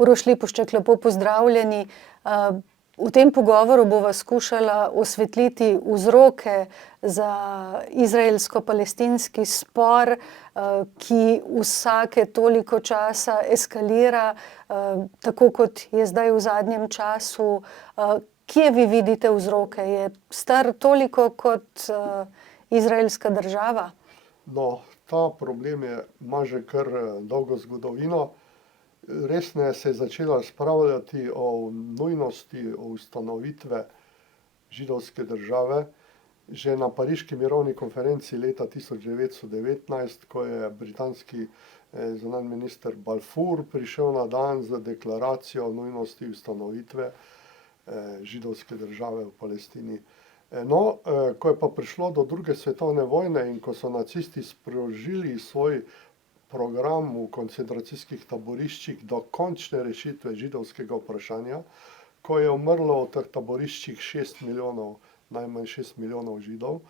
Uroš Lipušček, lepo pozdravljeni. V tem pogovoru bova skušala osvetliti vzroke za izraelsko-palestinski spor, ki vsake toliko časa eskalira, tako kot je zdaj v zadnjem času. Kje vi vidite vzroke? Je star toliko kot izraelska država? No, ta problem ima že kar dolgo zgodovino. Resneje se je začelo razpravljati o nujnosti ustanovitve židovske države že na pariški mirovni konferenci leta 1919, ko je britanski zunanji minister Balfour prišel na dan z deklaracijo o nujnosti ustanovitve židovske države v Palestini. No, ko je pa prišlo do druge svetovne vojne in ko so nacisti sprožili svoj program v koncentracijskih taboriščih do končne rešitve židovskega vprašanja, ko je umrlo v teh taboriščih 6 milijonov, najmanj 6 milijonov Židov,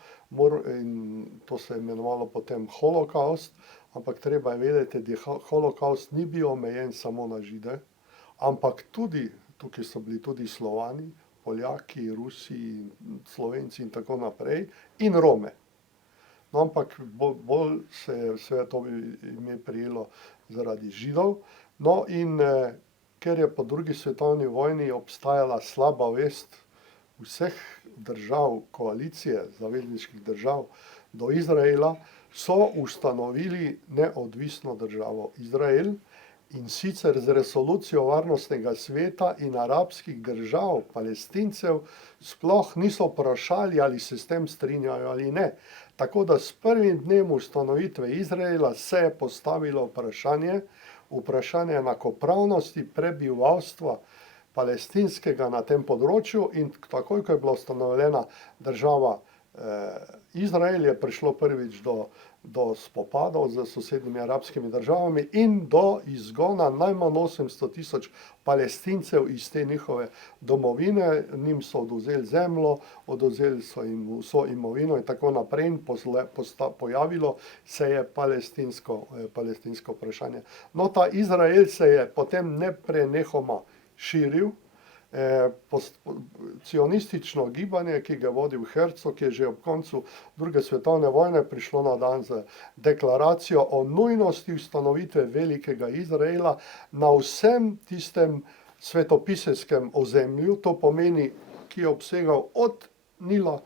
in to se je imenovalo potem holokavst, ampak treba je vedeti, da holokavst ni bil omejen samo na Žide, ampak tudi, tukaj so bili tudi Slovani, Poljaki, Rusi, Slovenci in tako naprej, in Rome. No, ampak bolj se je vse to ime prijelo zaradi Židov. No, in ker je po drugi svetovni vojni obstajala slaba vest vseh držav, koalicije zavezniških držav do Izraela, so ustanovili neodvisno državo Izrael, in sicer z resolucijo Varnostnega sveta in arabskih držav, Palestincev, sploh niso vprašali, ali se s tem strinjajo ali ne. Tako da s prvim dnem ustanovitve Izraela se je postavilo vprašanje enakopravnosti prebivalstva palestinskega na tem področju, in takoj, ko je bila ustanovljena država Izrael, je prišlo prvič do spopadov z sosednjimi arabskimi državami in do izgona najmanj 800 tisoč Palestincev iz te njihove domovine. Njim so odvzeli zemljo, odvzeli so jim vso imovino in tako naprej, in pojavilo se je palestinsko vprašanje. No, ta Izrael se je potem neprenehoma širil. Cionistično gibanje, ki ga je vodil Herzog, je že ob koncu druge svetovne vojne prišlo na dan z deklaracijo o nujnosti ustanovitve velikega Izraela na vsem tistem svetopisenskem ozemlju, to pomeni, ki je obsegal od Nila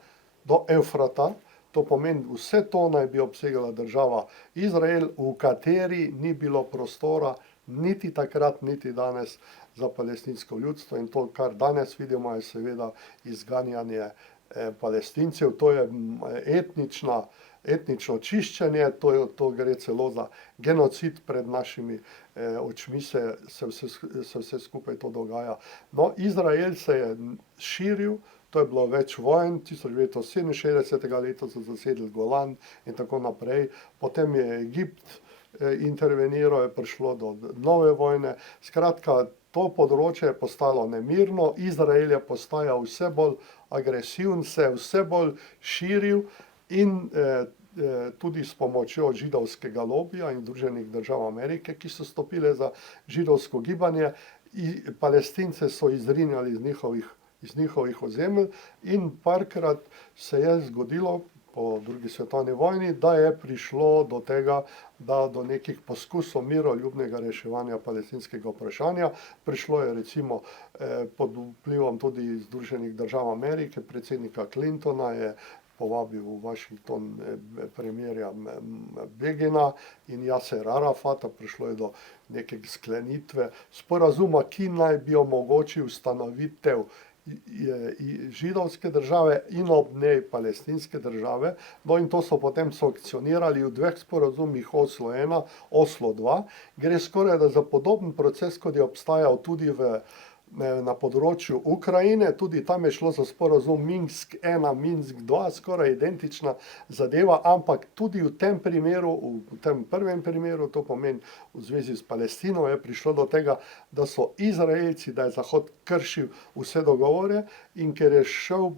do Evfrata, to pomeni, vse to naj bi obsegala država Izrael, v kateri ni bilo prostora niti takrat, niti danes za palestinsko ljudstvo, in to, kar danes vidimo, je seveda izganjanje Palestincev. To je etnično čiščenje, to gre celo za genocid pred našimi očmi, se vse skupaj to dogaja. No, Izrael se je širil, to je bilo več vojn, 1967. leta so zasedli Golan in tako naprej, potem je Egipt interveniral, je prišlo do nove vojne. Skratka, to področje je postalo nemirno, Izrael je postajal vse bolj agresiven, se je vse bolj širil in tudi s pomočjo židovskega lobija in Združenih držav Amerike, ki so stopile za židovsko gibanje, Palestince so izrinjali iz njihovih ozemelj, in parkrat se je zgodilo po drugi svetovni vojni, da je prišlo do tega, da do nekih poskusov miroljubnega reševanja palestinskega vprašanja. Prišlo je recimo pod vplivom tudi Združenih držav Amerike, predsednika Clintona je povabil v Washington premierja Begina in Jaser Arafata, prišlo je do neke sklenitve sporazuma, ki naj bi omogočil ustanovitev židovske države in ob njej palestinske države. No, in to so potem sankcionirali v dveh sporazumih, Oslo 1, Oslo 2. Gre skorajda za podoben proces, kot je obstajal tudi na področju Ukrajine, tudi tam je šlo za sporazum Minsk 1, Minsk 2, skoraj identična zadeva, ampak tudi v tem primeru, v tem prvem primeru, to pomeni v zvezi s Palestino, je prišlo do tega, da so Izraelci, da je Zahod kršil vse dogovore, in ker je šel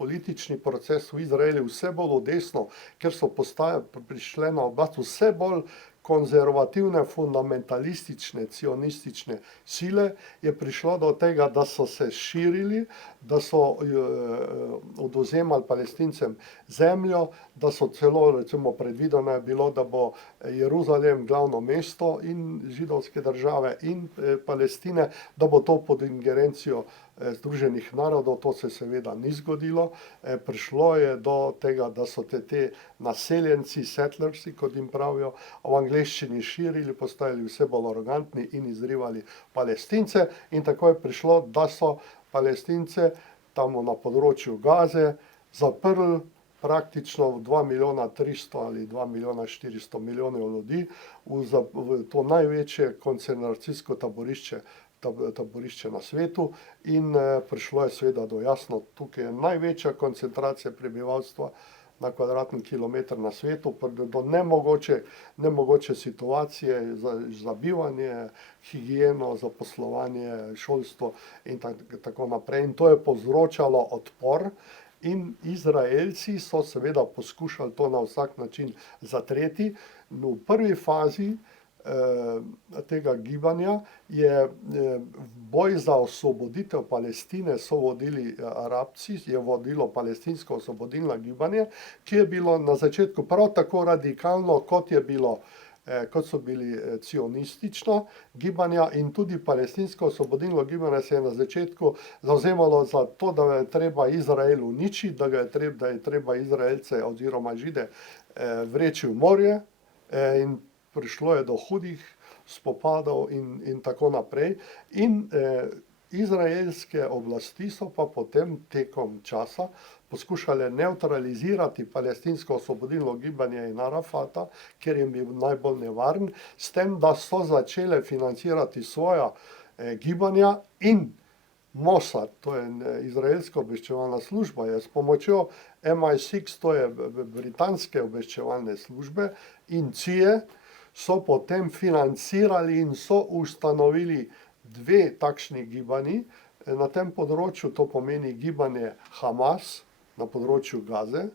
politični proces v Izraelu vse bolj v desno, ker so prišle na oblast vse bolj konzervativne, fundamentalistične, cionistične sile, je prišlo do tega, da so se širili, da so odvzemali Palestincem zemljo, da so celo, recimo predvideno je bilo, da bo Jeruzalem glavno mesto in židovske države in Palestine, da bo to pod ingerencijo Združenih narodov. To se seveda ni zgodilo. Prišlo je do tega, da so te naseljenci, settlersi, kot jim pravijo, v angleščini širili, postajali vse bolj arogantni in izrivali Palestince, in tako je prišlo, da so Palestince tam na področju Gaze zaprli praktično 2 milijona 300 ali 2 milijona 400 milijonov ljudi v to največje koncentracijsko taborišče na svetu, in prišlo je seveda do jasno, tukaj je največja koncentracija prebivalstva na kvadratni kilometer na svetu, do nemogoče situacije za bivanje, higieno, zaposlovanje, šolstvo in tako naprej. In to je povzročalo odpor. In Izraelci so seveda poskušali to na vsak način zatreti. V prvi fazi tega gibanja je boj za osvoboditev Palestine so vodili Arabci, je vodilo palestinsko osvobodilno gibanje, ki je bilo na začetku prav tako radikalno, kot so bili cionistična gibanja, in tudi palestinsko osvobodilno gibanje se je na začetku zavzemalo za to, da je treba Izrael uničiti, da je treba Izraelce oziroma Žide vreči v morje, in prišlo je do hudih spopadov in tako naprej. In izraelske oblasti so pa potem tekom časa poskušale nevtralizirati palestinsko osvobodilno gibanje in Arafata, ker jim je bil najbolj nevaren, s tem, da so začele financirati svoja gibanja, in Mossad, to je izraelska obveščevalna služba, je s pomočjo MI6, to je britanske obveščevalne službe, in CIA, so potem financirali in so ustanovili 2 takšni gibanji na tem področju, to pomeni gibanje Hamas na področju Gaze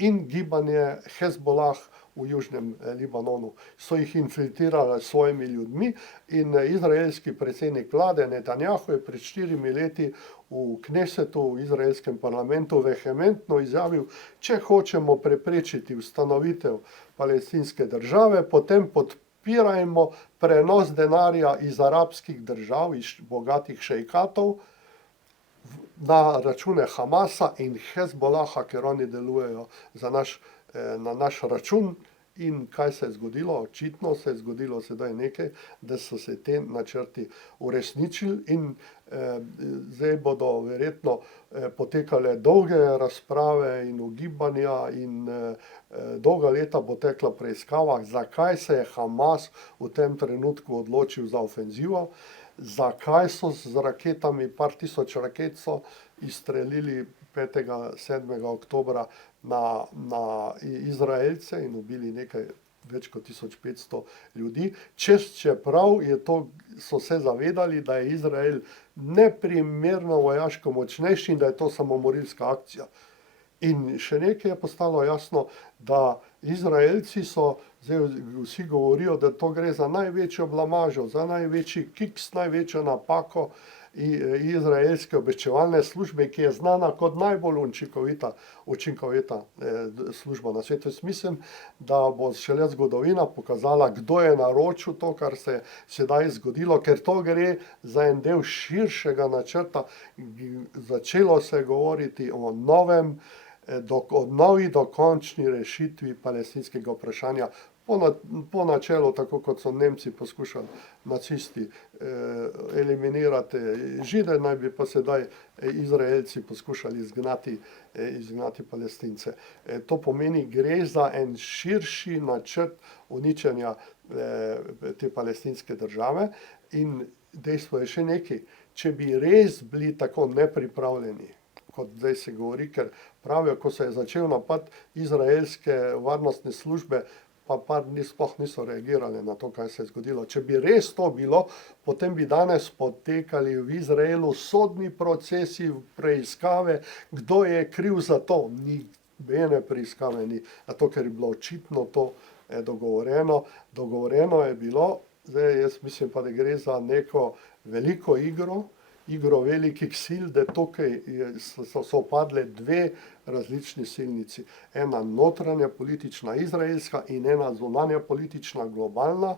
in gibanje Hezbollah v južnem Libanonu. So jih infiltrirali s svojimi ljudmi, in izraelski predsednik vlade Netanjahu je pred 4 leti v Knesetu, v izraelskem parlamentu, vehementno izjavil: če hočemo preprečiti ustanovitev palestinske države, potem podpirajmo prenos denarja iz arabskih držav, iz bogatih šejkatov, na račune Hamasa in Hezbollaha, ker oni delujejo na naš račun. In kaj se je zgodilo? Očitno se je zgodilo sedaj nekaj, da so se te načrti uresničili, in zdaj bodo verjetno potekale dolge razprave in ugibanja, in dolga leta bo tekla preiskava, zakaj se je Hamas v tem trenutku odločil za ofenzivo, zakaj so z raketami, par tisoč raket so izstrelili 5. 7. oktobra na Izraelce in ubili več kot 1500 ljudi, čeprav so se zavedali, da je Izrael neprimerno vojaško močnejši in da je to samomorilska akcija. In še nekaj je postalo jasno, da Izraelci zdaj vsi govorijo, da to gre za največjo blamažo, za največji kiks, največjo napako izraelske obveščevalne službe, ki je znana kot najbolj učinkovita služba na svetu. Jaz mislim, da bo šele zgodovina pokazala, kdo je naročil to, kar se je sedaj zgodilo, ker to gre za en del širšega načrta. Začelo se je govoriti o novi dokončni rešitvi palestinskega vprašanja, po načelu, tako kot so Nemci poskušali, nacisti, eliminirati Žide, naj bi pa sedaj Izraelci poskušali izgnati Palestince. To pomeni, gre za en širši načrt uničenja te palestinske države. In dejstvo je še nekaj, če bi res bili tako nepripravljeni, kot zdaj se govori, ker pravijo, ko se je začel napad izraelske varnostne službe, pa par dni sploh niso reagirali na to, kaj se je zgodilo. Če bi res to bilo, potem bi danes potekali v Izraelu sodni procesi, preiskave, kdo je kriv za to. Nobene preiskave ni, zato ker je bilo očitno to dogovorjeno. Dogovorjeno je bilo, zdaj jaz mislim pa, da gre za neko veliko igro velikih sil, da tukaj so padle dve različni silnici. Ena notranja politična izraelska in ena zunanja politična globalna.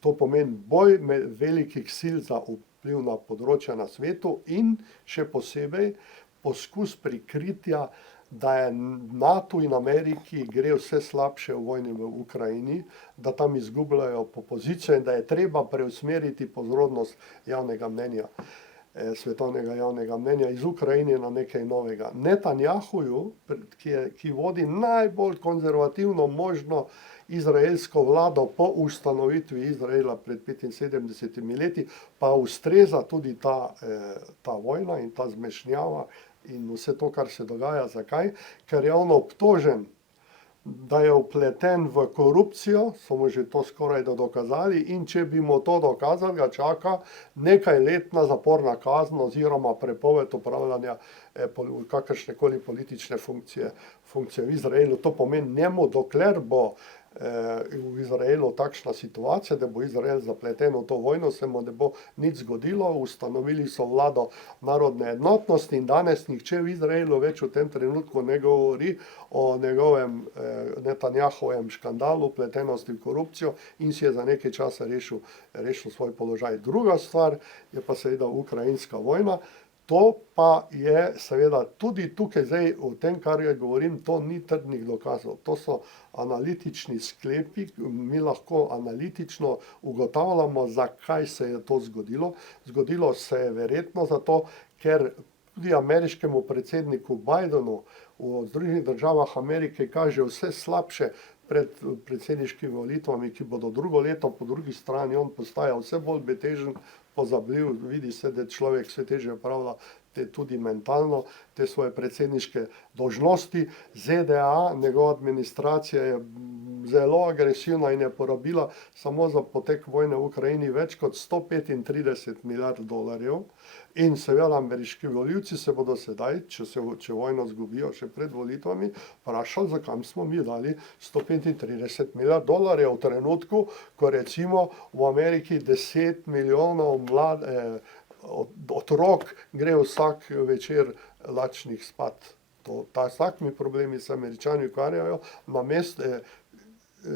To pomeni boj velikih sil za vpliv na področja na svetu in še posebej poskus prikritja, da je NATO in Ameriki gre vse slabše v vojni v Ukrajini, da tam izgubljajo po pozicijo in da je treba preusmeriti pozornost javnega mnenja, svetovnega javnega mnenja iz Ukrajine na nekaj novega. Netanjahuju, ki vodi najbolj konzervativno možno izraelsko vlado po ustanovitvi Izraela pred 75 leti, pa ustreza tudi ta vojna in ta zmešnjava in vse to, kar se dogaja. Zakaj? Ker je on obtožen, da je vpleten v korupcijo, so mu že to skoraj dokazali, in če bi mu to dokazali, ga čaka nekajletna zaporna kazen oziroma prepoved upravljanja kakršnekoli politične funkcije v Izraelu. To pomeni njemu, dokler bo v Izraelu takšna situacija, da bo Izrael zapleten v to vojno, se mu ne bo nič zgodilo. Ustanovili so vlado narodne enotnosti in danes nihče v Izraelu več v tem trenutku ne govori o njegovem Netanjahovem škandalu, vpletenosti v korupcijo, in si je za nekaj časa rešil svoj položaj. Druga stvar je pa seveda ukrajinska vojna. To pa je seveda tudi tukaj zdaj o tem, kar jaz govorim, to ni trdnih dokazov. To so analitični sklepi, mi lahko analitično ugotavljamo, zakaj se je to zgodilo. Zgodilo se je verjetno zato, ker tudi ameriškemu predsedniku Bidenu v Združenih državah Amerike kaže vse slabše pred predsedniškimi volitvami, ki bodo drugo leto, po drugi strani on postaja vse bolj betežen, pozabljiv, vidi se, da človek vse težje opravlja tudi mentalno te svoje predsedniške dolžnosti. ZDA, njegova administracija je zelo agresivna in je porabila samo za potek vojne v Ukrajini več kot 135 milijard dolarjev. In seveda ameriški volivci se bodo sedaj, če vojno izgubijo še pred volitvami, vprašali, zakaj smo mi dali 135 milijard dolarjev v trenutku, ko recimo v Ameriki 10 milijonov otrok gre vsak večer lačnih spat. S takimi problemi se Američani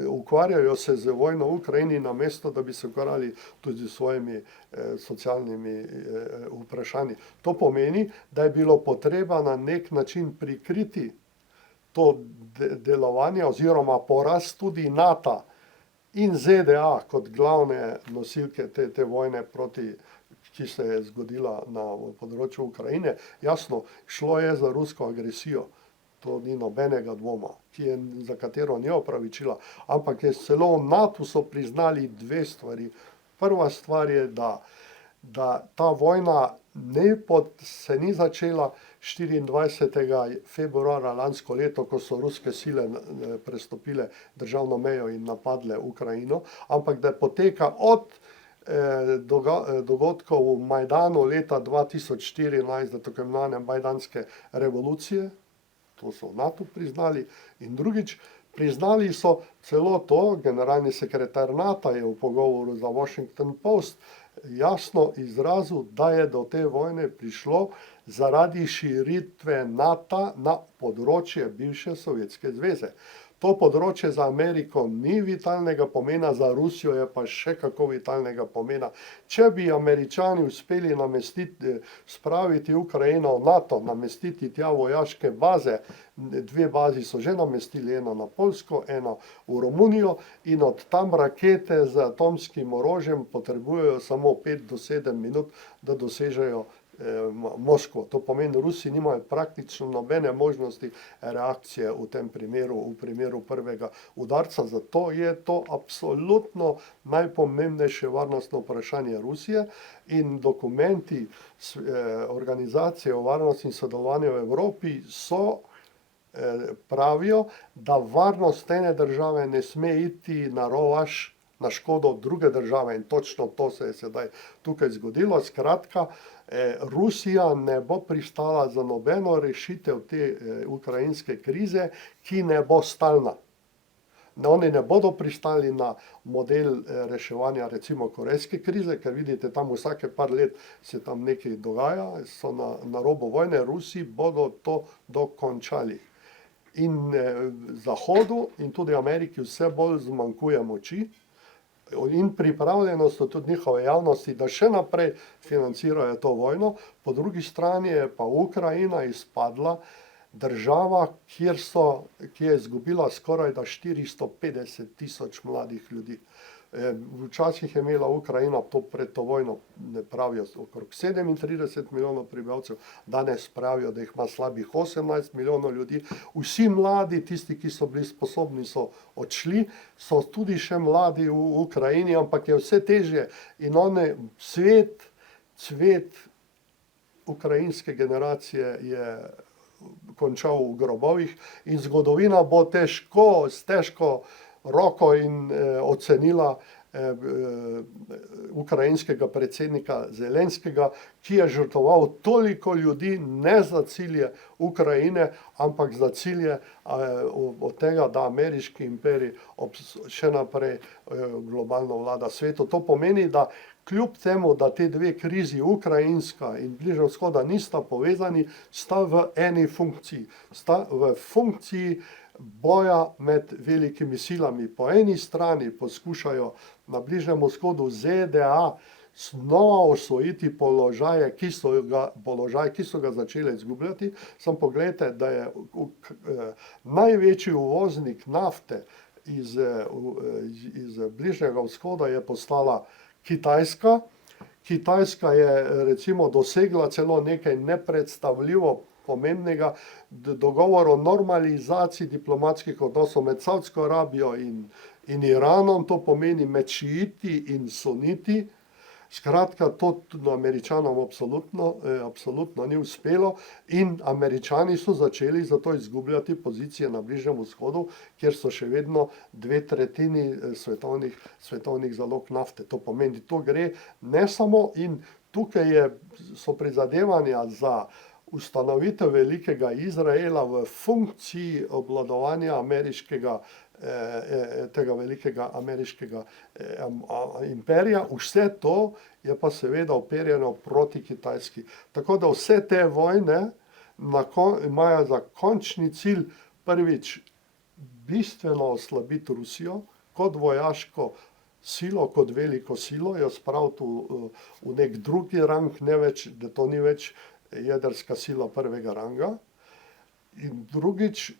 ukvarjajo se z vojno v Ukrajini, namesto da bi se ukvarjali tudi s svojimi socialnimi vprašanji. To pomeni, da je bilo potreba na nek način prikriti to delovanje oziroma porast tudi NATO in ZDA kot glavne nosilke te vojne ki se je zgodila na področju Ukrajine. Jasno, šlo je za rusko agresijo. To ni nobenega dvoma, za katero ni opravičila. Ampak celo v NATO so priznali dve stvari. Prva stvar je, da ta vojna se ni začela 24. februarja lansko leto, ko so ruske sile prestopile državno mejo in napadle Ukrajino, ampak da poteka od dogodkov v Majdanu leta 2014, tako imenovane majdanske revolucije. To so v NATO priznali. In drugič, priznali so celo to, generalni sekretar NATO je v pogovoru za Washington Post jasno izrazil, da je do te vojne prišlo zaradi širitve NATO na področje bivše Sovjetske zveze. To področje za Ameriko ni vitalnega pomena, za Rusijo je pa še kako vitalnega pomena. Če bi Američani uspeli spraviti Ukrajino v NATO, namestiti tja vojaške baze, dve bazi so že namestili, eno na Poljsko, eno v Romunijo, in od tam rakete z atomskim orožjem potrebujejo samo 5 do 7 minut, da dosežejo Moskvo. To pomeni, Rusi nimajo praktično nobene možnosti reakcije v tem primeru, v primeru prvega udarca. Zato je to absolutno najpomembnejše varnostno vprašanje Rusije in dokumenti Organizacije o varnosti in sodelovanju v Evropi pravijo, da varnost ene države ne sme iti na rovaš, na škodo druge države, in točno to se je sedaj tukaj zgodilo. Skratka, Rusija ne bo pristala za nobeno rešitev te ukrajinske krize, ki ne bo stalna. Oni ne bodo pristali na model reševanja recimo korejske krize, ker vidite, tam vsake par let se tam nekaj dogaja, so na robu vojne, Rusi bodo to dokončali. In Zahodu in tudi Ameriki vse bolj zmanjkuje moči in pripravljenost tudi njihove javnosti, da še naprej financirajo to vojno. Po drugi strani je pa Ukrajina izpadla država, ki je izgubila skoraj 450 tisoč mladih ljudi. Včasih je imela Ukrajina to pred to vojno, ne pravijo, okrog 37 milijonov prebivalcev, danes pravijo, da jih ima slabih 18 milijonov ljudi. Vsi mladi, tisti, ki so bili sposobni, so odšli, so tudi še mladi v Ukrajini, ampak je vse težje. In cvet ukrajinske generacije je končal v grobovih in zgodovina bo s težko roko in ocenila ukrajinskega predsednika Zelenskega, ki je žrtvoval toliko ljudi ne za cilje Ukrajine, ampak za cilje od tega, da ameriški imperij še naprej globalno vlada svetu. To pomeni, da kljub temu, da te dve krizi, ukrajinska in Bližnjega vzhoda, nista povezani, sta v eni funkciji. Sta v funkciji boja med velikimi silami. Po eni strani poskušajo na Bližnjem vzhodu ZDA znova osvojiti položaj, ki so ga začele izgubljati. Samo pogledajte, da je največji uvoznik nafte iz Bližnjega vzhoda je postala Kitajska. Kitajska je recimo dosegla celo nekaj nepredstavljivo pomembnega, dogovor o normalizaciji diplomatskih odnosov med Savdsko Arabijo in Iranom, to pomeni med šiiti in suniti. Skratka, to tudi Američanom absolutno ni uspelo in Američani so začeli zato izgubljati pozicije na Bližnjem vzhodu, kjer so še vedno 2/3 svetovnih zalog nafte. To pomeni, to gre ne samo in tukaj so prizadevanja za ustanovitev velikega Izraela v funkciji obvladovanja tega velikega ameriškega imperija. Vse to je pa seveda uperjeno proti Kitajski. Tako da vse te vojne imajo za končni cilj prvič bistveno oslabiti Rusijo kot vojaško silo, kot veliko silo, jo spraviti v nek drugi rang, ne več, da to ni več jedrska sila prvega ranga. In drugič,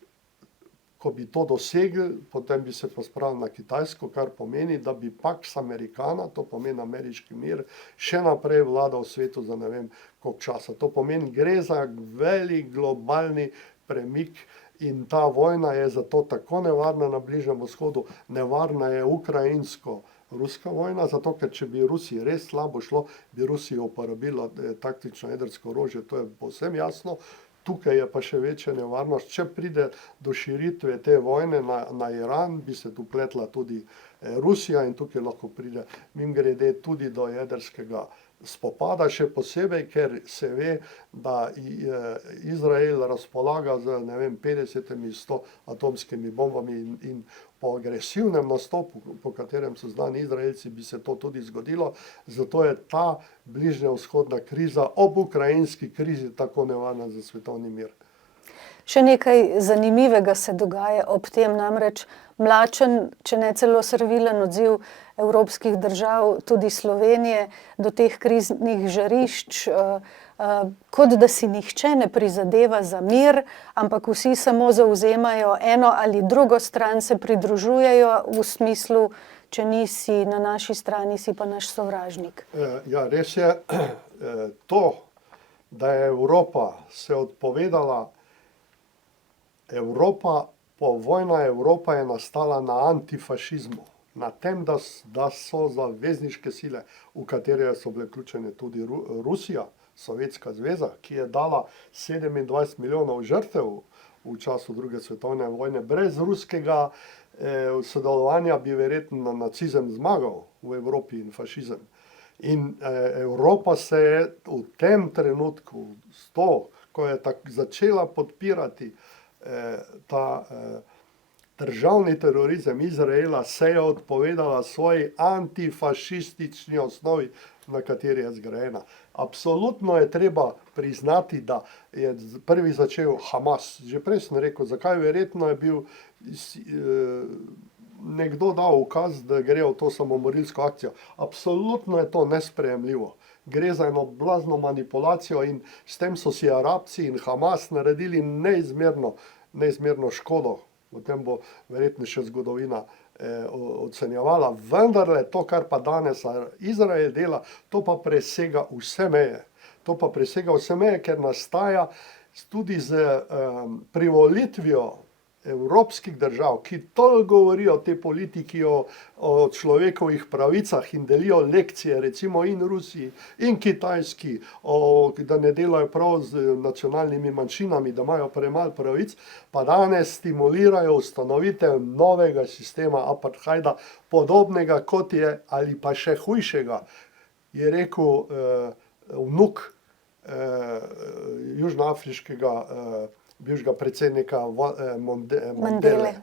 ko bi to dosegli, potem bi se pa spravili na Kitajsko, kar pomeni, da bi Pax Americana, to pomeni ameriški mir, še naprej vladal v svetu za ne vem koliko časa. To pomeni, gre za velik globalni premik in ta vojna je zato tako nevarna na Bližnjem vzhodu, nevarna je ukrajinsko-ruska vojna, zato ker če bi Rusiji res slabo šlo, bi Rusija uporabila taktično jedrsko orožje, to je povsem jasno. Tukaj je pa še večja nevarnost, če pride do širitve te vojne na Iran, bi se tu pletla tudi Rusija in tukaj lahko pride mimogrede tudi do jedrskega spopada, še posebej, ker se ve, da Izrael razpolaga z, ne vem, 50-100 atomskimi bombami in po agresivnem nastopu, po katerem so znani Izraelci, bi se to tudi zgodilo. Zato je ta bližnjevzhodna kriza ob ukrajinski krizi tako nevarna za svetovni mir. Še nekaj zanimivega se dogaja ob tem, namreč mlačen, če ne celo servilen odziv evropskih držav, tudi Slovenije, do teh kriznih žarišč, kot da si nihče ne prizadeva za mir, ampak vsi samo zavzemajo eno ali drugo stran, se pridružujejo v smislu, če nisi na naši strani, si pa naš sovražnik. Ja, res je. To, da je Evropa se odpovedala, povojna Evropa je nastala na antifašizmu, na tem, da so zavezniške sile, v katere so bile vključene tudi Rusija, Sovjetska zveza, ki je dala 27 milijonov žrtev v času druge svetovne vojne. Brez ruskega sodelovanja bi verjetno nacizem zmagal v Evropi in fašizem. In Evropa se je v tem trenutku, ko je začela podpirati državni terorizem Izraela se je odpovedala svoji antifašistični osnovi, na kateri je zgrajena. Absolutno je treba priznati, da je prvi začel Hamas. Že prej sem rekel, zakaj verjetno je bil nekdo dal ukaz, da gre v to samomorilsko akcijo. Absolutno je to nesprejemljivo. Gre za eno blazno manipulacijo in s tem so si Arabci in Hamas naredili neizmerno škodo. O tem bo verjetno še zgodovina ocenjevala. Vendarle to, kar pa danes Izrael dela, to pa presega vse meje. To pa presega vse meje, ker nastaja tudi z privolitvijo evropskih držav, ki toliko govorijo o tej politiki, o človekovih pravicah in delijo lekcije, recimo in Rusiji in Kitajski, da ne delajo prav z nacionalnimi manjšinami, da imajo premalo pravic, pa danes stimulirajo ustanovitev novega sistema apartheida, podobnega kot je, ali pa še hujšega, je rekel vnuk južnoafriškega bivšega predsednika Mandele.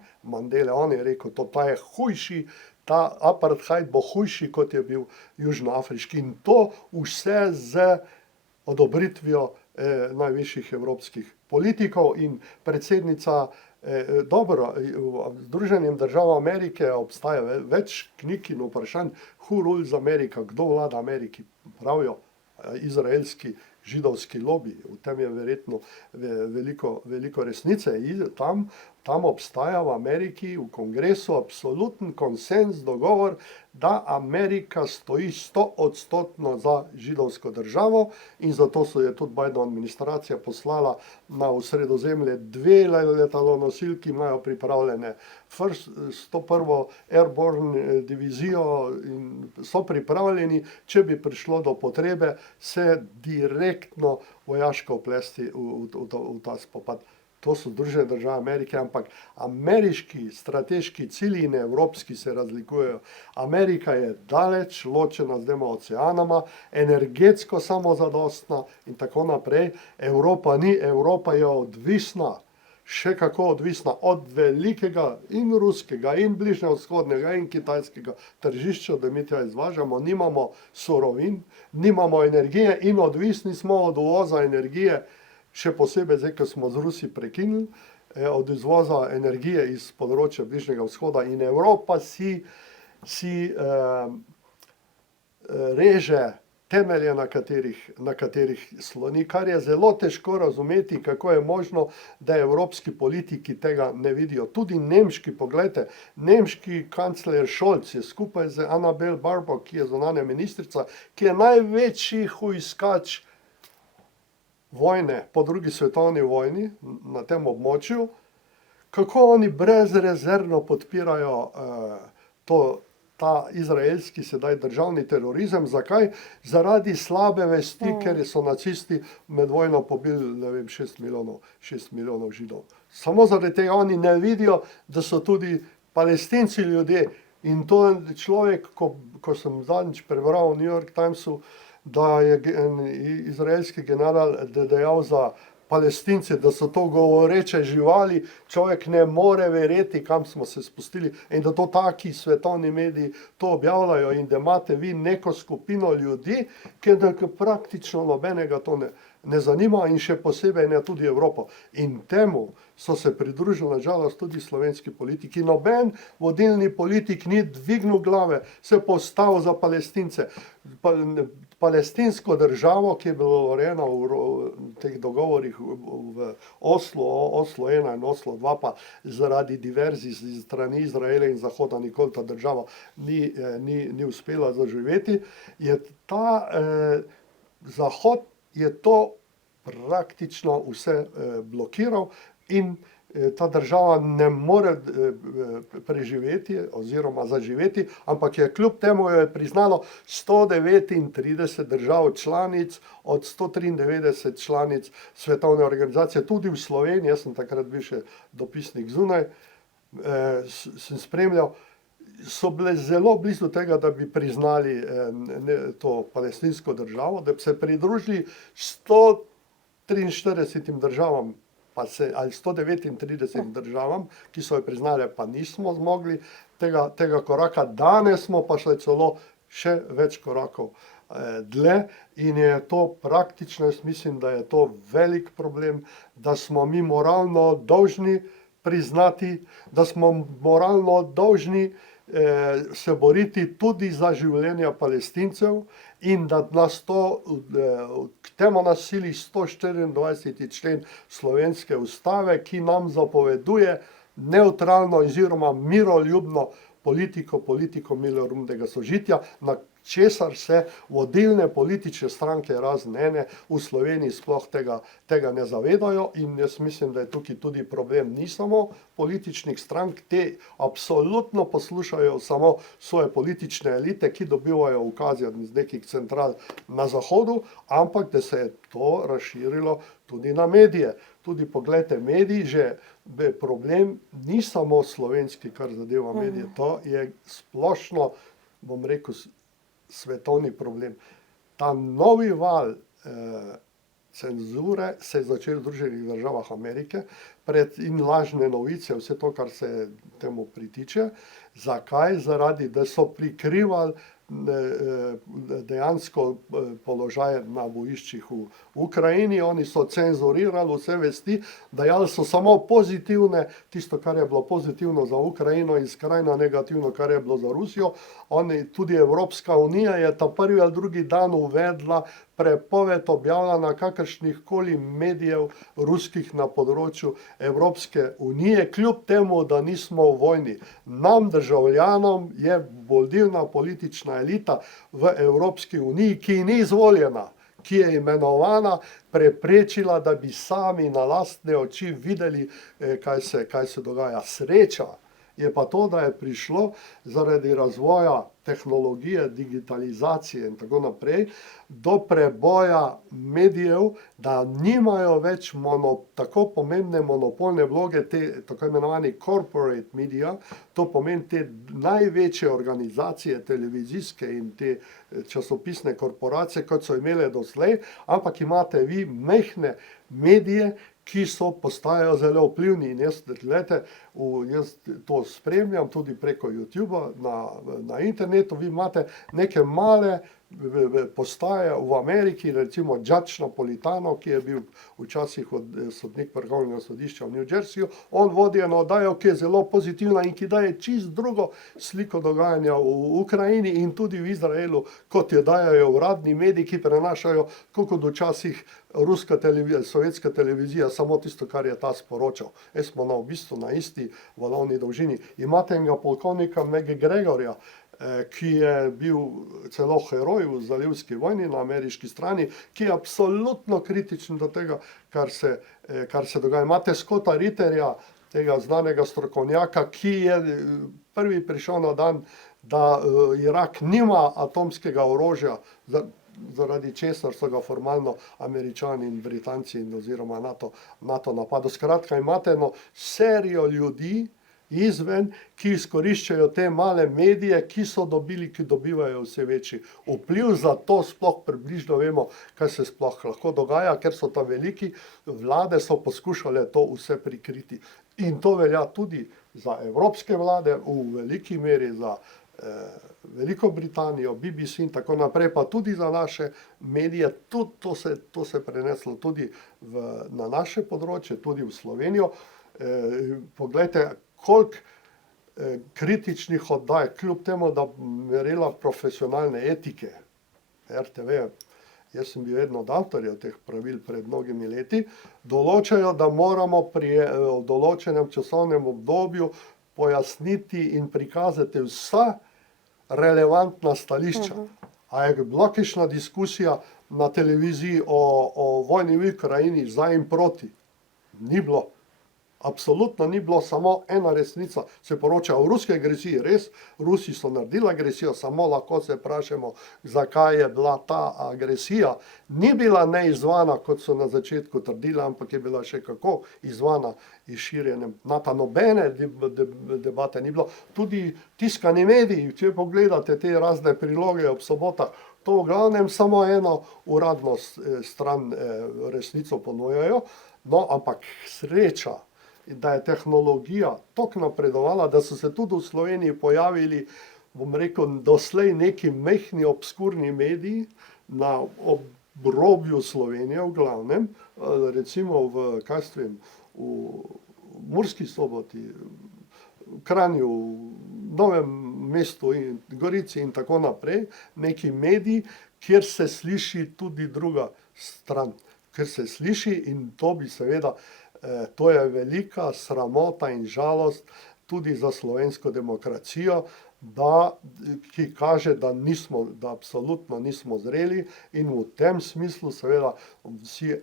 On je rekel, ta je hujši, ta apartheid bo hujši, kot je bil južnoafriški. In to vse z odobritvijo najvišjih evropskih politikov in predsednica, dobro, v Združenim državam Amerike obstaja več knjig in vprašanj, Who rules America, kdo vlada Ameriki, pravijo izraelski židovski lobi. V tem je verjetno veliko resnice. Tam obstaja v Ameriki, v kongresu, absoluten konsens, dogovor, da Amerika stoji 100% za židovsko državo in zato je tudi Bidenova administracija poslala v Sredozemlje 2 letalonosilki, imajo pripravljene 101. Airborne divizijo in so pripravljeni, če bi prišlo do potrebe, se direktno vojaško vplesti v ta spopad. To so Združene države Amerike, ampak ameriški strateški cilji in evropski se razlikujejo. Amerika je daleč ločena z dvema oceanoma, energetsko samozadostna in tako naprej. Evropa ni, Evropa je odvisna, še kako odvisna od velikega in ruskega in bližnjevzhodnega in kitajskega tržišča, da mi tja izvažamo, nimamo surovin, nimamo energije in odvisni smo od uvoza energije, še posebej zdaj, ko smo z Rusi prekinili, od izvoza energije iz področja Bližnjega vzhoda in Evropa si reže temelje, na katerih sloni, kar je zelo težko razumeti, kako je možno, da evropski politiki tega ne vidijo. Tudi nemški, poglejte, nemški kancler Scholz je skupaj z Annalena Baerbock, ki je zunanja ministrica, ki je največji hujskač vojne po drugi svetovni vojni na tem območju, kako oni brezrezervno podpirajo ta izraelski sedaj državni terorizem. Zakaj? Zaradi slabe vesti, ker so nacisti med vojno pobili, ne vem, 6 milijonov Židov. Samo zaradi tega oni ne vidijo, da so tudi Palestinci ljudje. In to je človek, ko sem zadnjič prebral v New York Timesu, da je izraelski general dejal za Palestince, da so to govoreče živali, človek ne more verjeti, kam smo se spustili in da to taki svetovni mediji to objavljajo in da imate vi neko skupino ljudi, ki praktično nobenega to ne zanima in še posebej ne tudi Evropo. In temu so se pridružili na žalost tudi slovenski politiki. Noben vodilni politik ni dvignil glave, se postavil za Palestince. Palestinsko državo, ki je bila urejena v teh dogovorih v Oslo 1 in Oslo 2, pa zaradi diverzij z strani Izraela in Zahoda nikoli ta država ni uspela zaživeti, je ta Zahod je to praktično vse blokiral in ta država ne more preživeti oziroma zaživeti, ampak je kljub temu jo je priznalo 139 držav članic od 193 članic svetovne organizacije, tudi v Sloveniji. Jaz sem takrat bil še dopisnik zunaj, sem spremljal, so bile zelo blizu tega, da bi priznali to palestinsko državo, da bi se pridružili 143 državam ali 139 državam, ki so jo priznale, pa nismo zmogli tega koraka. Danes smo pa šli celo še več korakov dlje in je to praktično, jaz mislim, da je to velik problem, da smo mi moralno dolžni priznati, da smo moralno dolžni se boriti tudi za življenja Palestincev in da nas to, k temu nas sili 124. člen slovenske ustave, ki nam zapoveduje nevtralno oziroma miroljubno politiko miroljubnega sožitja, na česar se vodilne politične stranke razen ene v Sloveniji sploh tega ne zavedajo in jaz mislim, da je tukaj tudi problem ni samo političnih strank, te absolutno poslušajo samo svoje politične elite, ki dobivajo ukaze iz nekih central na zahodu, ampak da se je to razširilo tudi na medije. Tudi poglejte, mediji že problem ni samo slovenski, kar zadeva medije, to je splošno, bom rekel, svetovni problem. Ta novi val cenzure se je začel v Združenih državah Amerike in lažne novice, vse to, kar se temu pritiče. Zakaj? Zaradi, da so prikrivali dejansko položaj na bojiščih v Ukrajini, oni so cenzurirali vse vesti, dajali so samo pozitivne, tisto, kar je bilo pozitivno za Ukrajino in skrajno negativno, kar je bilo za Rusijo. Tudi Evropska unija je ta prvi ali drugi dan uvedla prepoved objavljanja kakršnihkoli medijev ruskih na področju Evropske unije, kljub temu, da nismo v vojni. Nam, državljanom, je vodilna politična elita v Evropski uniji, ki ni izvoljena, ki je imenovana, preprečila, da bi sami na lastne oči videli, kaj se dogaja. Sreča je pa to, da je prišlo zaradi razvoja tehnologije, digitalizacije in tako naprej, do preboja medijev, da nimajo več tako pomembne monopolne vloge, te tako imenovani corporate media, to pomeni te največje organizacije, televizijske in te časopisne korporacije, kot so imele doslej, ampak imate vi majhne medije, ki postajajo zelo vplivni in jaz to spremljam tudi preko YouTubea na internetu. Vi imate neke male postaje v Ameriki, recimo Judge Napolitano, ki je bil včasih sodnik Vrhovnega sodišča v New Jerseyju, on vodi eno oddajo, ki je zelo pozitivna in ki daje čisto drugo sliko dogajanja v Ukrajini in tudi v Izraelu, kot jo dajejo uradni mediji, ki prenašajo, kot včasih ruska televizija, sovjetska televizija, samo tisto, kar je ta sporočal. Smo v bistvu na isti valovni dolžini. Imate enega polkovnika McGregorja, ki je bil celo heroj v zalivski vojni na ameriški strani, ki je absolutno kritičen do tega, kar se dogaja. Imate Scotta Ritterja, tega znanega strokovnjaka, ki je prvi prišel na dan, da Irak nima atomskega orožja, zaradi česar so ga formalno Američani in Britanci oziroma NATO napadli. Skratka, imate eno serijo ljudi izven, ki izkoriščajo te male medije, ki dobivajo vse večji vpliv, zato sploh približno vemo, kaj se sploh lahko dogaja, ker so ta veliki vlade so poskušale to vse prikriti. In to velja tudi za evropske vlade, v veliki meri za Veliko Britanijo, BBC in tako naprej, pa tudi za naše medije. Tudi to se je preneslo tudi na naše področje, tudi v Slovenijo. Poglejte, koliko kritičnih oddaj, kljub temu, da merila profesionalne etike, RTV, jaz sem bil eden od avtorjev teh pravil pred mnogimi leti, določajo, da moramo pri določenem časovnem obdobju pojasniti in prikazati vsa relevantna stališča. A je bila kakšna diskusija na televiziji o vojni v Ukrajini za in proti? Ni bilo. Absolutno ni bilo, samo ena resnica. Se poroča o ruski agresiji, res, Rusi so naredili agresijo, samo lahko se vprašamo, zakaj je bila ta agresija. Ni bila neizzvana, kot so na začetku trdili, ampak je bila še kako izzvana izširjenjem NATO. Nobene debate ni bilo. Tudi tiskani mediji, če pogledate te razne priloge ob sobotah, to v glavnem samo eno uradno stran resnico ponujajo. No, ampak sreča, da je tehnologija tako napredovala, da so se tudi v Sloveniji pojavili, bom rekel, doslej neki majhni obskurni mediji na obrobju Slovenije v glavnem, recimo v, kaj s vem, v Murski Soboti, Kranju, Novem mestu in Gorici in tako naprej, neki mediji, kjer se sliši tudi druga stran, kjer se sliši in to bi seveda, to je velika sramota in žalost tudi za slovensko demokracijo, ki kaže, da absolutno nismo zreli in v tem smislu seveda vsi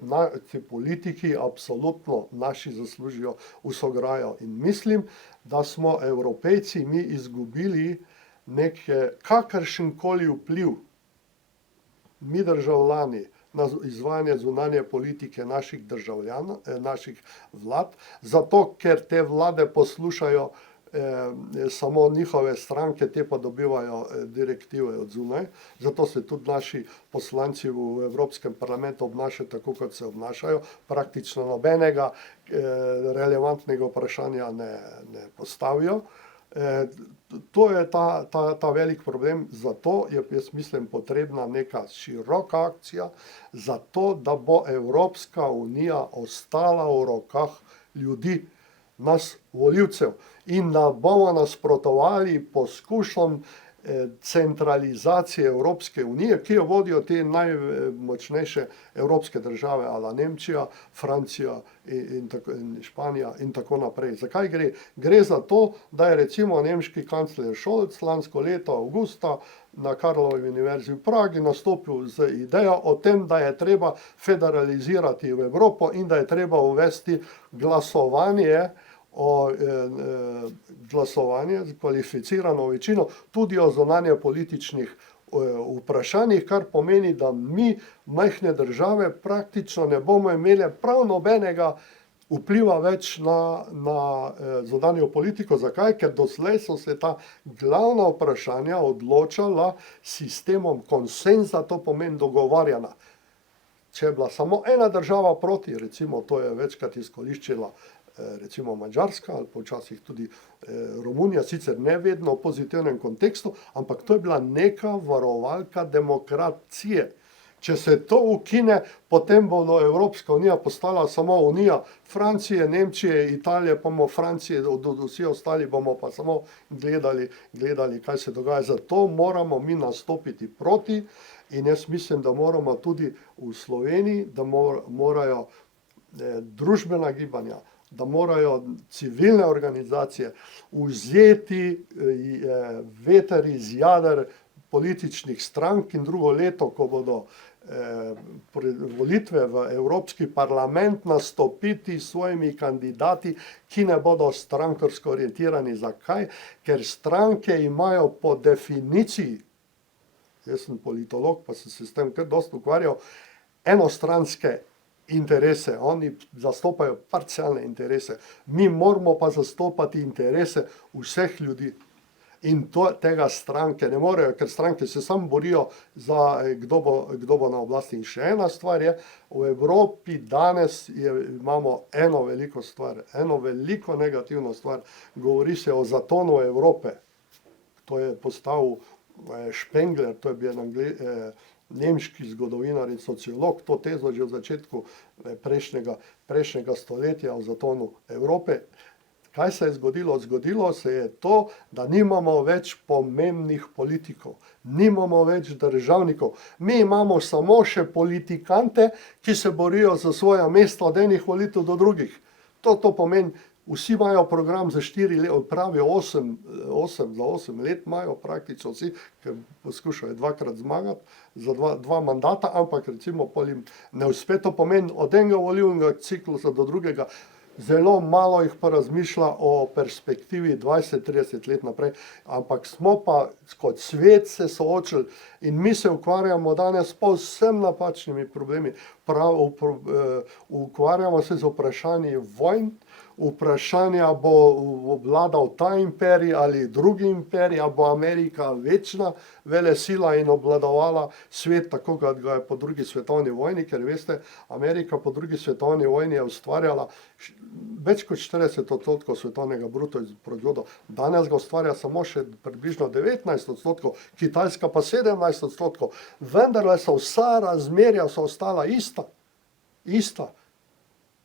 politiki absolutno naši zaslužijo vso grajo. In mislim, da smo Evropejci mi izgubili kakršenkoli vpliv, mi državljani, na izvajanje zunanje politike naših državljanov, naših vlad, zato ker te vlade poslušajo samo njihove stranke, te pa dobivajo direktive od zunaj, zato se tudi naši poslanci v Evropskem parlamentu obnašajo tako, kot se obnašajo, praktično nobenega relevantnega vprašanja ne postavijo. To je ta velik problem, zato je, jaz mislim, potrebna neka široka akcija, zato da bo Evropska unija ostala v rokah ljudi, nas volivcev, in da bomo nasprotovali poskušom centralizacije Evropske unije, ki jo vodijo te najmočnejše evropske države, ala Nemčija, Francija in Španija in tako naprej. Zakaj gre? Gre za to, da je recimo nemški kancler Scholz lansko leto avgusta na Karlovi univerzi v Pragi nastopil z idejo o tem, da je treba federalizirati v Evropo in da je treba uvesti glasovanje z kvalificirano večino tudi o zunanjepolitičnih vprašanjih, kar pomeni, da mi, majhne države, praktično ne bomo imeli prav nobenega vpliva več na zunanjo politiko. Zakaj? Ker doslej so se ta glavna vprašanja odločala s sistemom konsenza, to pomeni dogovarjanja. Če je bila samo ena država proti, recimo to je večkrat izkoriščila recimo Madžarska ali pa včasih tudi Romunija, sicer ne vedno v pozitivnem kontekstu, ampak to je bila neka varovalka demokracije. Če se to ukine, potem bo Evropska unija postala samo unija Francije, Nemčije, Italije, pa bomo Francije, vsi ostali bomo pa samo gledali, kaj se dogaja. Zato moramo mi nastopiti proti in jaz mislim, da moramo tudi v Sloveniji, da morajo družbena gibanja, da morajo civilne organizacije vzeti veter iz jader političnih strank in drugo leto, ko bodo volitve v Evropski parlament, nastopiti s svojimi kandidati, ki ne bodo strankarsko orientirani. Zakaj? Ker stranke imajo po definiciji, jaz sem politolog, pa sem se s tem kar dosti ukvarjal, enostranske interese, oni zastopajo parcialne interese, mi moramo pa zastopati interese vseh ljudi. In tega stranke ne morejo, ker stranke se samo borijo za kdo bo na oblasti. In še ena stvar je, v Evropi danes imamo eno veliko stvar, eno veliko negativno stvar. Govori se o zatonu Evrope. To je postavil Spengler, to je bil nemški zgodovinar in sociolog, to tezo že v začetku prejšnjega stoletja o zatonu Evrope. Kaj se je zgodilo? Zgodilo se je to, da nimamo več pomembnih politikov, nimamo več državnikov. Mi imamo samo še politikante, ki se borijo za svoja mesta od enih volitev do drugih. To pomeni, vsi imajo program za 4 leta, pravijo 8 let imajo praktično vsi, ker poskušajo dvakrat zmagati za dva mandata, ampak recimo polim ne uspe. To pomeni od enega volilnega ciklusa do drugega. Zelo malo jih pa razmišlja o perspektivi 20-30 let naprej, ampak smo pa kot svet se soočili in mi se ukvarjamo danes povsem napačnimi problemi. Ukvarjamo se z vprašanji vojn, vprašanja, bo obvladal ta imperij ali drugi imperij, ali bo Amerika večna velesila in obvladovala svet, tako kot ga je po drugi svetovni vojni, ker veste, Amerika po drugi svetovni vojni je ustvarjala več kot 40% svetovnega bruto proizvoda. Danes ga ustvarja samo še približno 19%, Kitajska pa 17%, vendarle so vsa razmerja so ostala ista.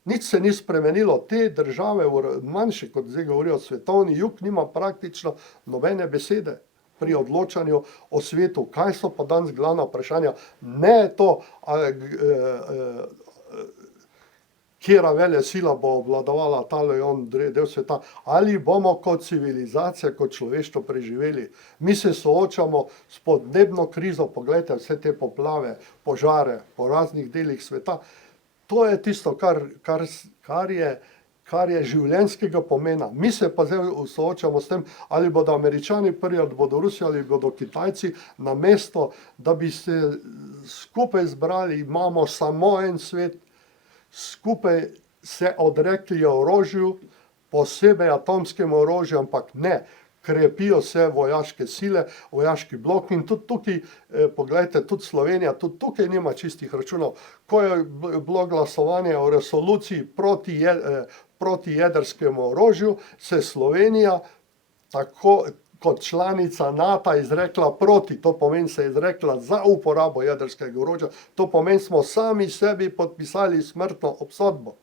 Nič se ni spremenilo, te države, manjše, kot zdaj govorijo, svetovni jug, nima praktično nobene besede pri odločanju o svetu. Kaj so pa danes glavna vprašanja? Ne to, katera velesila bo obvladovala ta ali on del sveta, ali bomo kot civilizacija, kot človeštvo preživeli. Mi se soočamo s podnebno krizo, poglejte vse te poplave, požare po raznih delih sveta. To je tisto, kar je življenjskega pomena. Mi se pa zdaj soočamo s tem, ali bodo Američani prvi, ali bodo Rusi, ali bodo Kitajci, namesto da bi se skupaj zbrali, imamo samo en svet, skupaj se odrekli orožju, posebej atomskemu orožju, ampak ne, krepijo se vojaške sile, vojaški blok in tudi tukaj, poglejte, tudi Slovenija, tudi tukaj nima čistih računov. Ko je bilo glasovanje o resoluciji proti jedrskemu orožju, se Slovenija tako kot članica NATO izrekla proti, to pomeni se je izrekla za uporabo jedrskega orožja, to pomeni smo sami sebi podpisali smrtno obsodbo.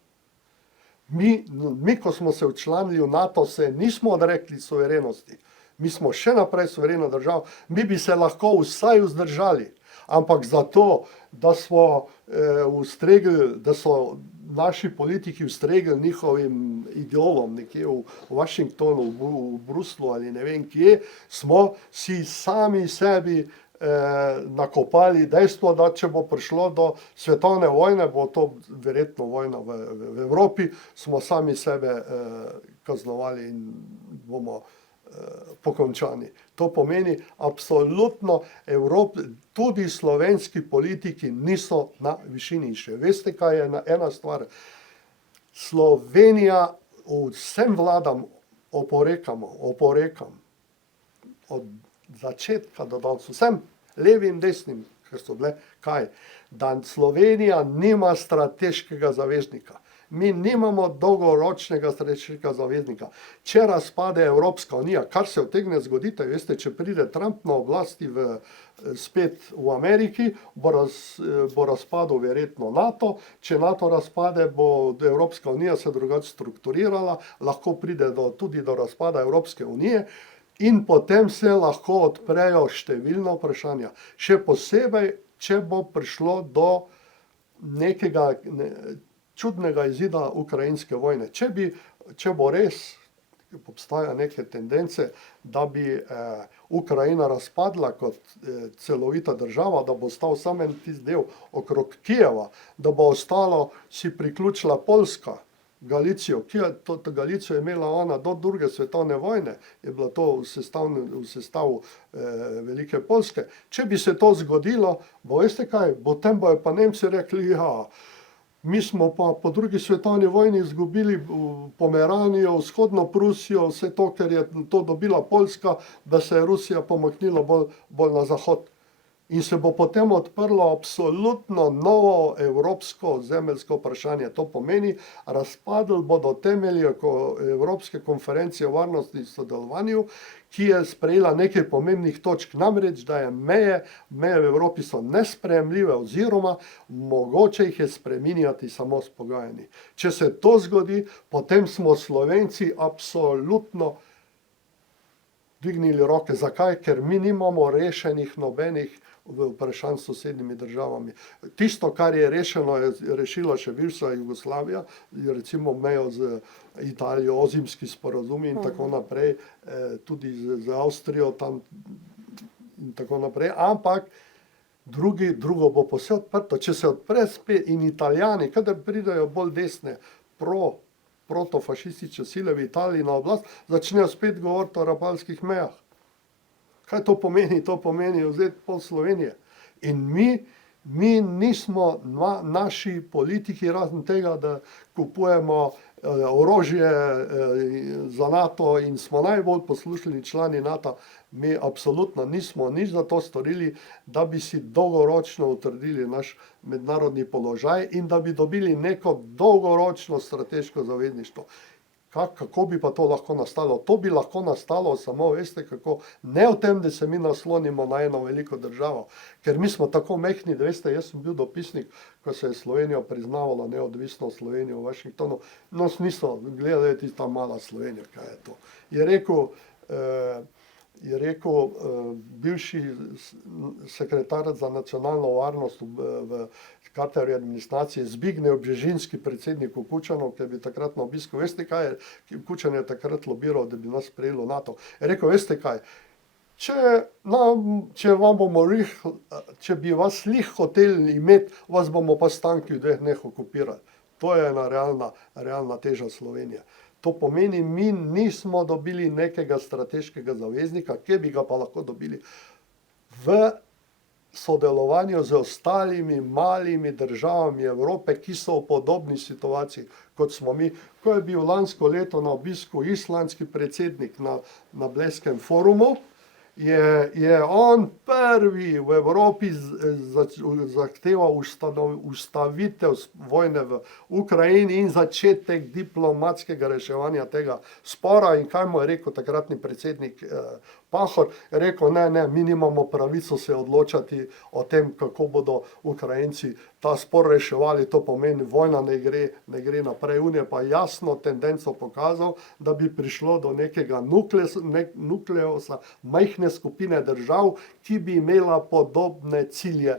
Mi, ko smo se včlanili v NATO, se nismo odrekli suverenosti. Mi smo še naprej suverena država, mi bi se lahko vsaj vzdržali, ampak zato, da smo ustregli, da so naši politiki ustregli njihovim ideolom nekje v Washingtonu, v Bruslu ali ne vem kje, smo si sami sebi nakopali dejstvo, da če bo prišlo do svetovne vojne, bo to verjetno vojna v Evropi, smo sami sebe kaznovali in bomo pokončani. To pomeni absolutno tudi slovenski politiki niso na višini. Še veste, kaj je ena stvar? Slovenija vsem vladam oporekam od začetka do danes, vsem levim, desnim, ker so bile, kaj? Da Slovenija nima strateškega zaveznika. Mi nimamo dolgoročnega strateškega zaveznika. Če razpade Evropska unija, kar se utegne zgoditi, veste, če pride Trump na oblasti spet v Ameriki, bo razpadel verjetno NATO, če NATO razpade, bo Evropska unija se drugače strukturirala, lahko pride tudi do razpada Evropske unije. In potem se lahko odprejo številna vprašanja. Še posebej, če bo prišlo do nekega čudnega izida ukrajinske vojne. Če bo res, obstaja neke tendence, da bi Ukrajina razpadla kot celovita država, da bo ostal samo en tisti del okrog Kijeva, da bo ostalo si priključila Poljska, Galicijo. Galicijo je imela ona do druge svetovne vojne, je bilo to v sestavu Velike Poljske. Če bi se to zgodilo, veste kaj, potem bojo pa Nemci rekli, ja, mi smo pa po drugi svetovni vojni izgubili Pomeranijo, vzhodno Prusijo, vse to, ker je to dobila Poljska, da se je Rusija pomaknila bolj na zahod. In se bo potem odprlo absolutno novo evropsko zemeljsko vprašanje. To pomeni, razpadli bodo temelji Evropske konferencije o varnosti in sodelovanju, ki je sprejela nekaj pomembnih točk, namreč, da je meje v Evropi so nesprejemljive oziroma mogoče jih je spreminjati samo s pogajanji. Če se to zgodi, potem smo Slovenci absolutno dvignili roke. Zakaj? Ker mi nimamo rešenih nobenih vprašanj s sosednjimi državami. Tisto, kar je rešeno, je rešila še bivša Jugoslavija, recimo mejo z Italijo, ozimski sporazumi in tako naprej, tudi z Avstrijo tam in tako naprej, ampak drugo bo vse odprto. Če se odpre spet in Italijani, kadar pridejo bolj desne, protofašistične sile v Italiji na oblast, začnejo spet govoriti o rapalskih mejah. Kaj to pomeni? To pomeni vzeti pol Slovenije. In mi nismo, naši politiki, razen tega, da kupujemo orožje za NATO in smo najbolj poslušni člani NATO. Mi absolutno nismo nič za to storili, da bi si dolgoročno utrdili naš mednarodni položaj in da bi dobili neko dolgoročno strateško zavezništvo. Kako bi pa to lahko nastalo? To bi lahko nastalo samo, veste kako, ne v tem, da se mi naslonimo na eno veliko državo, ker mi smo tako mehni, da veste, jaz sem bil dopisnik, ko se je Slovenijo priznavalo neodvisno Slovenijo v Washingtonu, nas niso gledali tista mala Slovenija, kaj je to. Je rekel bivši sekretar za nacionalno varnost v Carterjevi administraciji, Zbigniew Bžežinski, predsednik Kučanov, ki je bil takrat na obisku. Veste kaj je, Kučan je takrat lobiral, da bi nas sprejelo NATO. Je rekel, veste kaj, če bi vas lih hoteli imeti, vas bomo pa s tanki v 2 dneh okupirali. To je ena realna teža Slovenije. To pomeni, mi nismo dobili nekega strateškega zaveznika, ki bi ga pa lahko dobili v sodelovanju z ostalimi malimi državami Evrope, ki so v podobni situaciji, kot smo mi. Ko je bil lansko leto na obisku islandski predsednik na Blejskem forumu, je on prvi v Evropi zahteval ustavitev vojne v Ukrajini in začetek diplomatskega reševanja tega spora. In kaj mu je rekel takratni predsednik Pahor? Je rekel, ne, mi nimamo pravico se odločati o tem, kako bodo Ukrajinci ta spor reševali, to pomeni, vojna ne gre naprej. On je pa jasno tendenco pokazal, da bi prišlo do nekega nukleusa, majhne skupine držav, ki bi imela podobne cilje.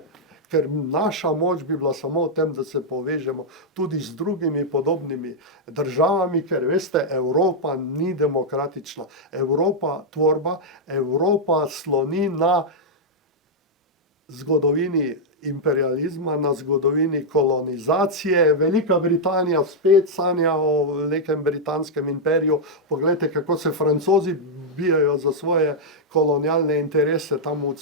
Ker naša moč bi bila samo v tem, da se povežemo tudi z drugimi podobnimi državami, ker veste, Evropa ni demokratična. Evropa sloni na zgodovini imperializma, na zgodovini kolonizacije. Velika Britanija spet sanja o nekem britanskem imperiju. Poglejte, kako se Francozi bijajo za svoje kolonialne interese tam v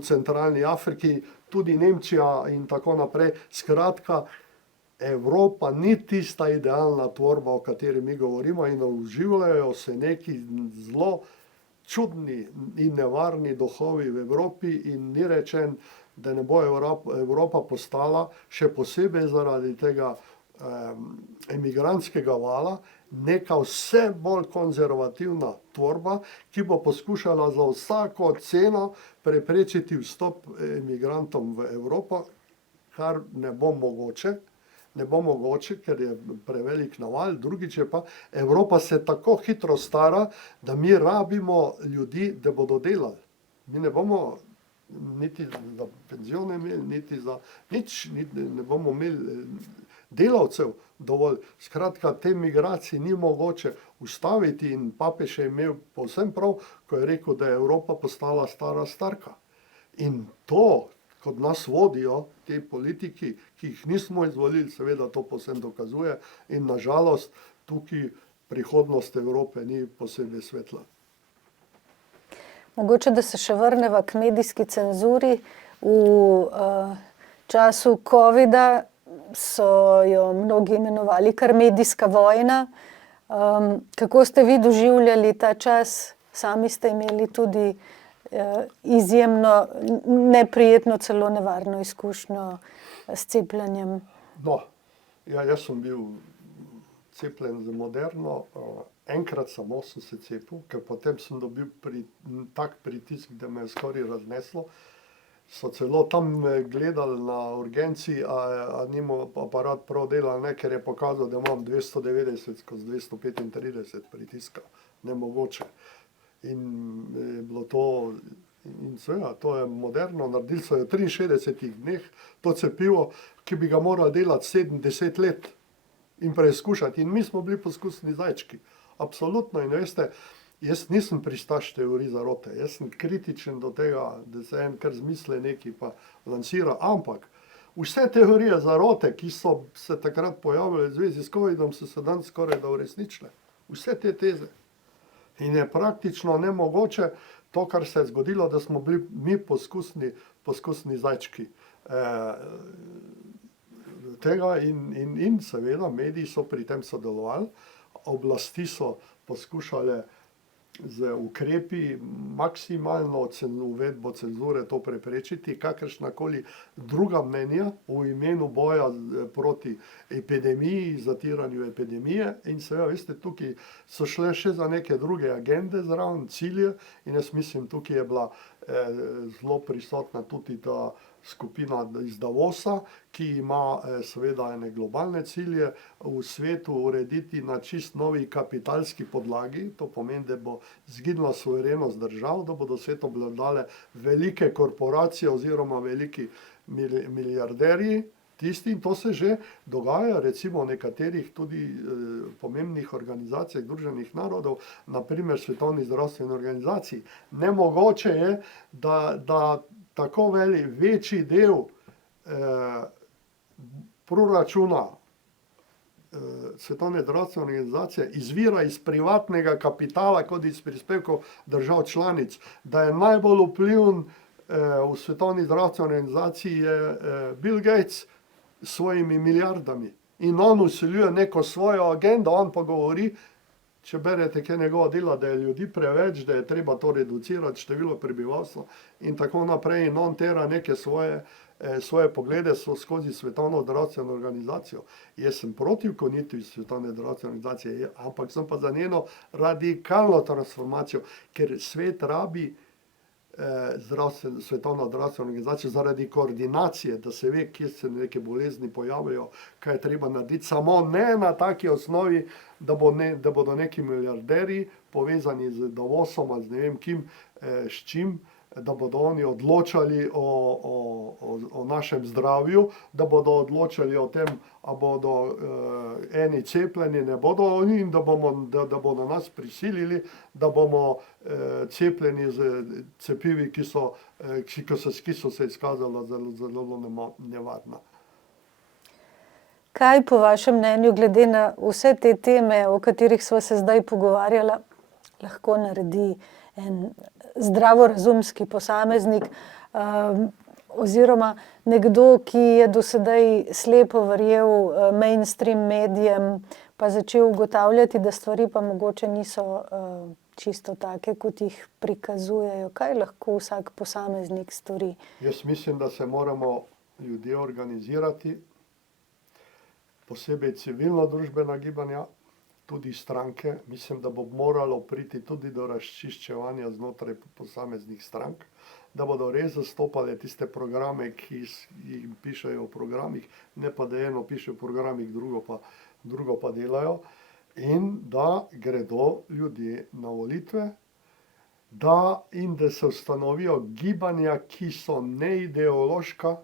centralni Afriki, tudi Nemčija in tako naprej. Skratka, Evropa ni tista idealna tvorba, o kateri mi govorimo, in uživajo se neki zelo čudni in nevarni duhovi v Evropi in ni rečen, da ne bo Evropa postala, še posebej zaradi tega emigrantskega vala, neka vse bolj konzervativna tvorba, ki bo poskušala za vsako ceno preprečiti vstop emigrantom v Evropo, kar ne bo mogoče, ker je prevelik naval. Drugič je pa, Evropa se tako hitro stara, da mi rabimo ljudi, da bodo delali. Mi ne bomo niti za penzione imeli, niti za nič, ne bomo imeli delavcev dovolj. Skratka, te migracije ni mogoče ustaviti in papež je imel povsem prav, ko je rekel, da je Evropa postala stara starka. In to, kot nas vodijo te politiki, ki jih nismo izvolili, seveda to povsem dokazuje in nažalost tukaj prihodnost Evrope ni posebej svetla. Mogoče, da se še vrneva k medijski cenzuri. V času covida so jo mnogi imenovali kar medijska vojna. Kako ste vi doživljali ta čas? Sami ste imeli tudi izjemno neprijetno, celo nevarno izkušnjo s cepljenjem. No, jaz sem bil cepljen z Moderno. Enkrat samo sem se cepil, ker potem sem dobil tak pritisk, da me je skoraj razneslo. So celo tam gledali na urgenci, a nima aparat prav delal, ne, ker je pokazal, da imam 290/235 pritiska. Nemogoče. In je bilo to, in seveda, to je Moderno, naredili so jo v 63 dneh, to cepivo, ki bi ga morali delati 70 let in preizkušati. In mi smo bili poskusni zajčki. Absolutno. In veste, jaz nisem pristaš teorij zarote. Jaz sem kritičen do tega, da se en kar zmisle neki pa lansira. Ampak vse teorije zarote, ki so se takrat pojavile v zvezi s covidom, so se danes skoraj da uresničile. Vse te teze. In je praktično nemogoče to, kar se je zgodilo, da smo bili mi poskusni zajčki. tega in seveda mediji so pri tem sodelovali, oblasti so poskušale z ukrepi maksimalno uvedbo cenzure to preprečiti, kakršnakoli druga mnenja v imenu boja proti epidemiji, zatiranju epidemije in seveda, veste, tukaj so šle še za neke druge agende zraven, cilje in jaz mislim, tukaj je bila zelo prisotna tudi ta skupina iz Davosa, ki ima seveda ene globalne cilje v svetu urediti na čist novi kapitalski podlagi, to pomeni, da bo zginila suverenost držav, da bodo svet obvladale velike korporacije oziroma veliki milijarderji, tisti, in to se že dogaja, recimo v nekaterih tudi pomembnih organizacijah Združenih narodov, naprimer Svetovni zdravstveni organizaciji. Nemogoče je, da tako večji del proračuna Svetovne zdravstvene organizacije izvira iz privatnega kapitala kot iz prispevkov držav članic, da je najbolj vpliven v Svetovni zdravstveni organizaciji je Bill Gates s svojimi milijardami. In on vsiljuje neko svojo agendo, on pa govori, če berete kaj njegova dela, da je ljudi preveč, da je treba to reducirati, število prebivalstva in tako naprej. In on tera neke svoje poglede skozi Svetovno zdravstveno organizacijo. Jaz sem proti ukinitvi Svetovne zdravstvene organizacije, ampak sem pa za njeno radikalno transformacijo, ker svet rabi Svetovno zdravstveno organizacijo zaradi koordinacije, da se ve, kje se neke bolezni pojavljajo, kaj je treba narediti, samo ne na taki osnovi, da bodo neki milijarderji povezani z Davosom ali z ne vem kim, s čim, da bodo oni odločali o našem zdravju, da bodo odločali o tem, a bodo eni cepljeni, ne bodo oni, in da bodo nas prisilili, da bomo cepljeni z cepivi, ki so se izkazala zelo nevarna. Kaj po vašem mnenju, glede na vse te teme, o katerih sva se zdaj pogovarjala, lahko naredi en zdravorazumski posameznik oziroma nekdo, ki je do sedaj slepo verjel mainstream medijem, pa začel ugotavljati, da stvari pa mogoče niso čisto take, kot jih prikazujejo. Kaj lahko vsak posameznik stori? Jaz mislim, da se moramo ljudje organizirati, posebej civilno-družbena gibanja, tudi stranke. Mislim, da bo moralo priti tudi do razčiščevanja znotraj posameznih strank, da bodo res zastopale tiste programe, ki jih pišejo v programih, ne pa da eno piše v programih, drugo pa delajo, in da gredo ljudje na volitve, da se ustanovijo gibanja, ki so neideološka,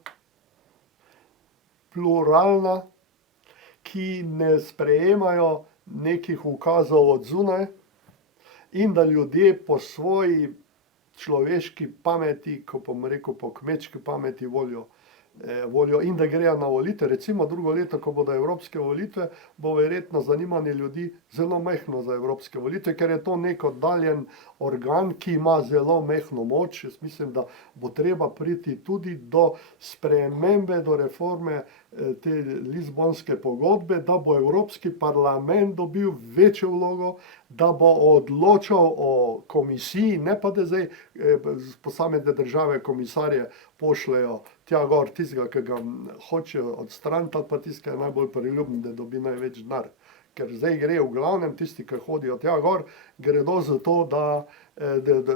pluralna, ki ne sprejemajo nekih ukazov od zunaj in da ljudje po svoji človeški pameti, ko bom rekel po kmečki pameti, volijo in da grejo na volitve. Recimo drugo leto, ko bodo evropske volitve, bo verjetno zanimanje ljudi zelo majhno za evropske volitve, ker je to nek oddaljen organ, ki ima zelo majhno moč. Jaz mislim, da bo treba priti tudi do spremembe, do reforme te Lizbonske pogodbe, da bo Evropski parlament dobil večjo vlogo, da bo odločal o komisiji, ne pa da zdaj posamezne države komisarje pošljejo tja gor tistega, ki ga hočejo odstraniti, ali pa tistega je najbolj priljubljen, da dobi največ denar. Ker zdaj gre v glavnem tisti, ki hodijo tja gor, gredo za to, da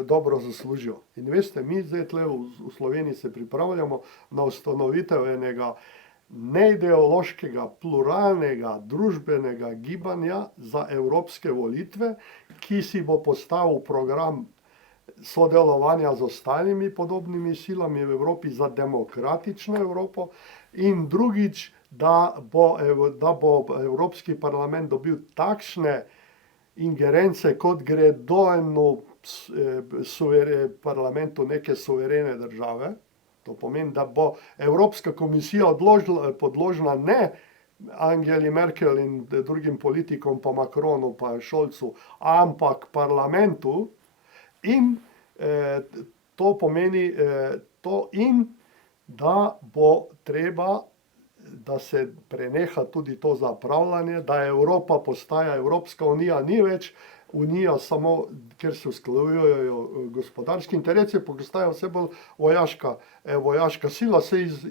dobro zaslužijo. In veste, mi zdaj tle v Sloveniji se pripravljamo na ustanovitev enega neideološkega, pluralnega, družbenega gibanja za evropske volitve, ki si bo postavil program sodelovanja z ostalimi podobnimi silami v Evropi za demokratično Evropo, in drugič, da bo Evropski parlament dobil takšne ingerence, kot gredo parlamentu neke suverene države. To pomeni, da bo Evropska komisija podložna ne Angeli Merkel in drugim politikom, pa Macronu, pa Scholzu, ampak parlamentu. In to pomeni to, in da bo treba da se preneha tudi to zapravljanje, da Evropa postaja Evropska unija, ni več unija samo, ker se usklajujejo gospodarski interesi, postaja vse bolj vojaška sila, se iz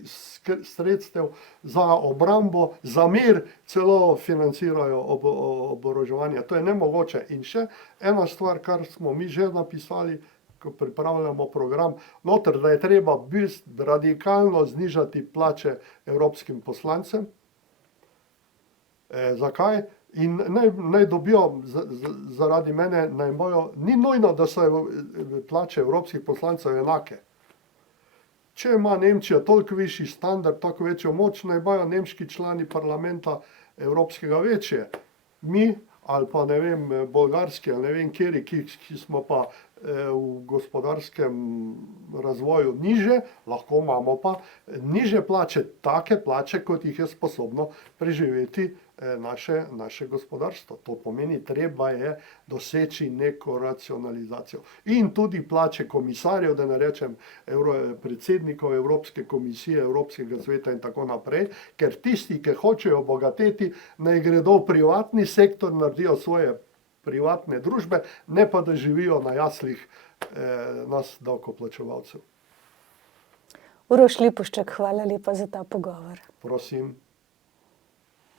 sredstev za obrambo, za mir celo financirajo oboroževanje. To je nemogoče. In še ena stvar, kar smo mi že napisali, ko pripravljamo program, noter, da je treba radikalno znižati plače evropskim poslancem. Zakaj? In naj dobijo zaradi mene, naj imajo, ni nujno, da so plače evropskih poslancev enake. Če ima Nemčija toliko višji standard, tako večjo moč, naj imajo nemški člani parlamenta evropskega večje. Mi, ali pa ne vem, bolgarski, ali ne vem kateri, ki smo pa v gospodarskem razvoju niže, lahko imamo pa niže plače, take plače, kot jih je sposobno preživeti naše gospodarstvo. To pomeni, treba je doseči neko racionalizacijo. In tudi plače komisarjev, da ne rečem predsednikov Evropske komisije, Evropskega sveta in tako naprej, ker tisti, ki hočejo obogateti, naj gredo v privatni sektor, naredijo svoje privatne družbe, ne pa da živijo na jaslih nas davkoplačevalcev. Uroš Lipušček, hvala lepa za ta pogovor. Prosim.